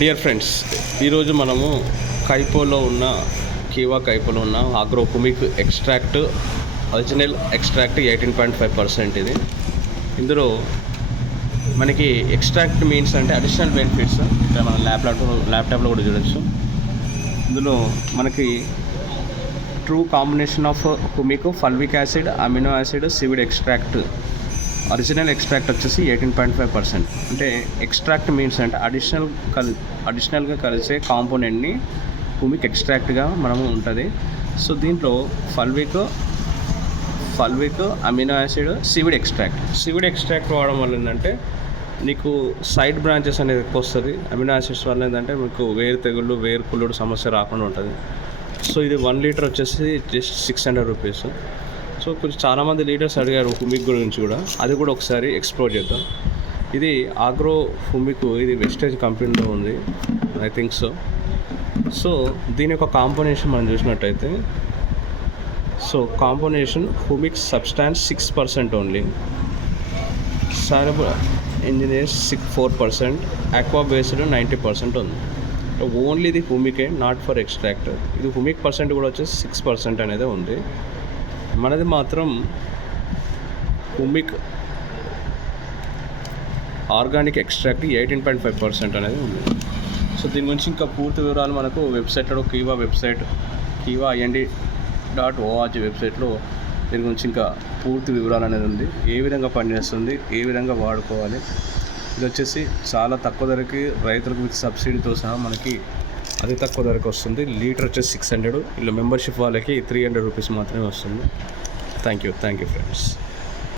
Dear friends, ఈరోజు మనము కైపోలో ఉన్న agro humic extract original extract 18.5% ఇది. ఇందులో మనకి ఎక్స్ట్రాక్ట్ మీన్స్ అంటే అడిషనల్ బెనిఫిట్స్ ఇక్కడ మన ల్యాప్టాప్లో కూడా చూడొచ్చు. ఇందులో మనకి true combination of humic, fulvic acid, amino acid, seaweed extract. Original extract వచ్చేసి 18.5%. అంటే ఎక్స్ట్రాక్ట్ మీన్స్ అంటే అడిషనల్గా కలిసే కాంపోనెంట్ని హుమిక్ ఎక్స్ట్రాక్ట్గా మనము ఉంటుంది. సో దీంట్లో fulvic, amino acid, seaweed extract వాడడం వల్ల ఏంటంటే నీకు సైడ్ బ్రాంచెస్ అనేది ఎక్కువ వస్తుంది. అమినో యాసిడ్స్ వల్ల ఏంటంటే మీకు వేరు తెగుళ్ళు, వేరు కుళ్ళుడు సమస్య రాకుండా ఉంటుంది. సో ఇది 1 లీటర్ వచ్చేసి జస్ట్ 600 రూపీస్. సో కొంచెం చాలామంది లీడర్స్ అడిగారు హుమిక్ గురించి కూడా, అది కూడా ఒకసారి ఎక్స్ప్లోర్ చేద్దాం. ఇది ఆగ్రో హుమిక్, ఇది వెస్టేజ్ కంపెనీలో ఉంది, ఐ థింక్ సో. సో దీని యొక్క కాంపోనేషన్ మనం చూసినట్టయితే, so composition humic substance 6% only, సారబుల్ ఇంజనీర్స్ 4%, ఆక్వా బేస్డ్ 90% ఉంది. ఓన్లీ ఇది హుమికే, నాట్ ఫర్ ఎక్స్ట్రాక్ట్. ఇది హుమిక్ పర్సెంట్ కూడా వచ్చేసి 6% అనేది ఉంది. మనది మాత్రం హుమిక్ ఆర్గానిక్ ఎక్స్ట్రాక్ట్ 18.5% అనేది ఉంది. సో దీని గురించి ఇంకా పూర్తి వివరాలు మనకు వెబ్సైట్లో kiva ind.org వెబ్సైట్లో దీని గురించి ఇంకా పూర్తి వివరాలు అనేది ఉంది. ఏ విధంగా పనిచేస్తుంది, ఏ విధంగా వాడుకోవాలి. ఇది వచ్చేసి చాలా తక్కువ ధరకి రైతులకు విత్ సబ్సిడీతో సహా మనకి అతి తక్కువ ధరకు వస్తుంది. లీటర్ వచ్చేసి 600. ఇలా మెంబర్షిప్ వాళ్ళకి 300 రూపీస్ మాత్రమే వస్తుంది. Thank you friends.